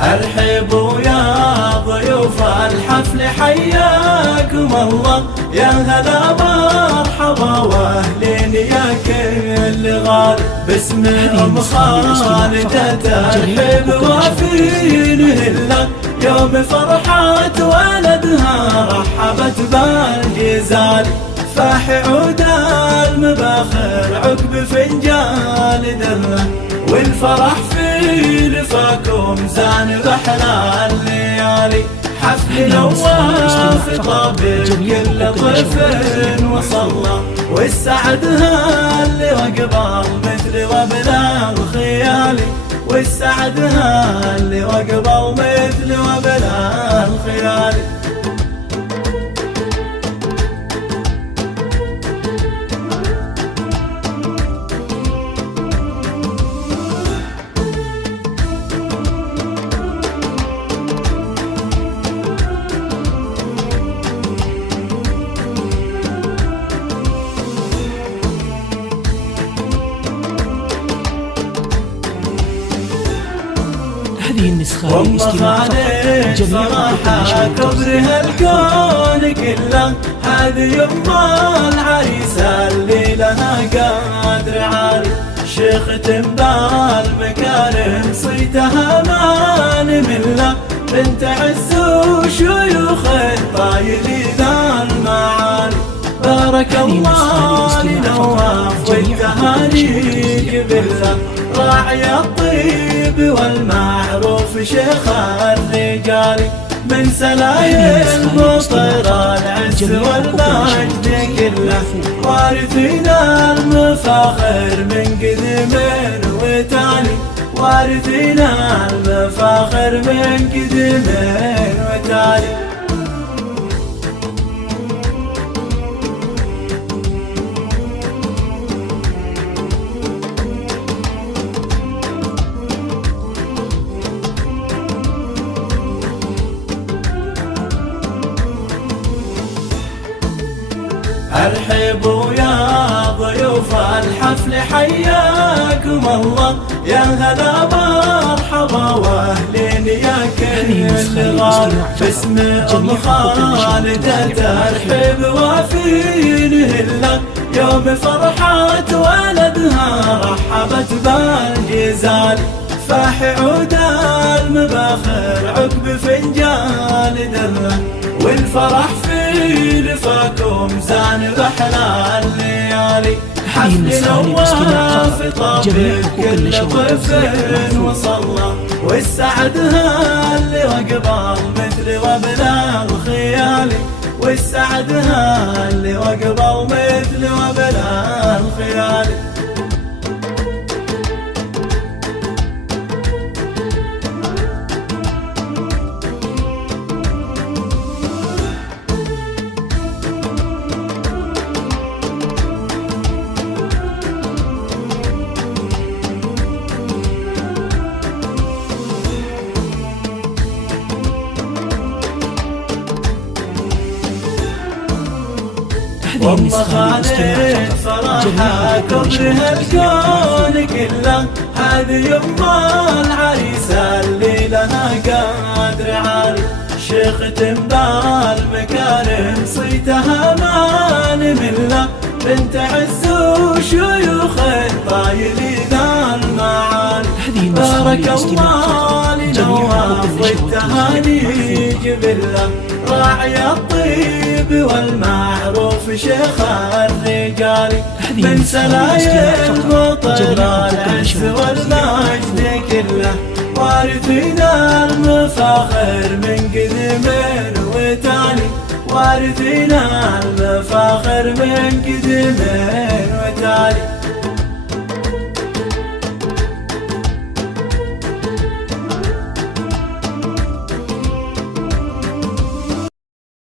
ارحبوا يا ضيوف الحفل حياكم الله، يا هلا مرحبا واهلين يا كل غالي. باسم ام خالدة ترحب وفي نهله، يوم فرحة ولدها رحبت بالجزال. فاح عود المباخر عقب فنجان دله، والفرح في لفاكم زان بحلى الليالي. حفل نواف طابق كل طرف وصلى، والسعد اللي وقبل مثل وبلا الخيالي. والسعد اللي وقبل مثل وبلا الخيالي. هذه النسخة للاستماع فقط. صراحة كبرها الكون كله، هذه يما العريسة اللي لها قدر عالي. شيخ تنبال مكارم صيتها ما نمله، بنت عز وشيوخ طايلين المعالي. بارك الله لنواف والتهاني قبلها، راعي الطيب والمعروف شيخ الرجال. من سلايم مطر العز والمجد كله، وارثين المفاخر من قدم وتالي. وارثين المفاخر من قدم وتالي. ارحبوا يا ضيوف الحفل حياكم الله، يا هلا مرحبا واهلين يا كل غالي. باسم ام خالدة ترحب وفي نهله، يوم فرحة ولدها رحبت بالجزال. فاح عود المباخر عقب فنجان دله، والفرح في لفاكم زان بحلى الليالي. حفل نواف طابق كل طرف وصلى، والسعد اللي وقبل مثل وبلا الخيالي. والسعد اللي وقبل مثل وبلا الخيالي. ام خالد صراحة كبرها الكون كله، هذه يما العريسة اللي لها قدر عالي. شيخ تنبال مكارم صيتها ما نمله، بنت عز وشيوخ طايلين المعالي. بارك الله لنواف والتهاني قبله، راعي الطيب والمعروف شيخ الرجال. من سلايم مطر العز والمجد كله، وارثين المفاخر من قدم وتالي. وارثين المفاخر من قدم وتالي.